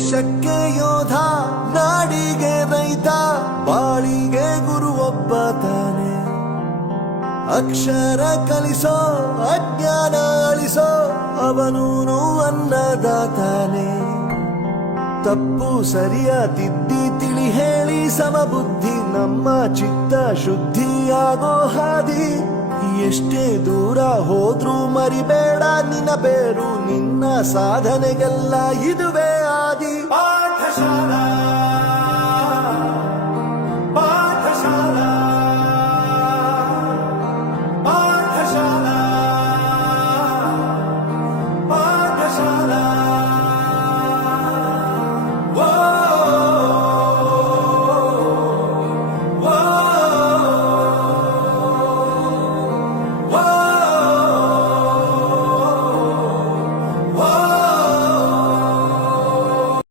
ದೇಶಕ್ಕೆ ಯೋಧ, ನಾಡಿಗೆ ರೈತ, ಬಾಳಿಗೆ ಗುರು ಒಬ್ಬ ತಾನೆ. ಅಕ್ಷರ ಕಲಿಸೋ, ಅಜ್ಞಾನ ಅಳಿಸೋ, ಅವನೂನು ಅನ್ನದಾತಾನೆ. ತಪ್ಪು ಸರಿಯ ತಿದ್ದಿ ತಿಳಿ ಹೇಳಿ ಸಮಬುದ್ಧಿ, ನಮ್ಮ ಚಿತ್ತ ಶುದ್ಧಿಯಾಗೋ ಹಾದಿ. ಎಷ್ಟೇ ದೂರ ಹೋದ್ರೂ ಮರಿಬೇಡ ನಿನ್ನ ಬೇರು, ನಿನ್ನ ಸಾಧನೆಗೆಲ್ಲ ಇದುವೇ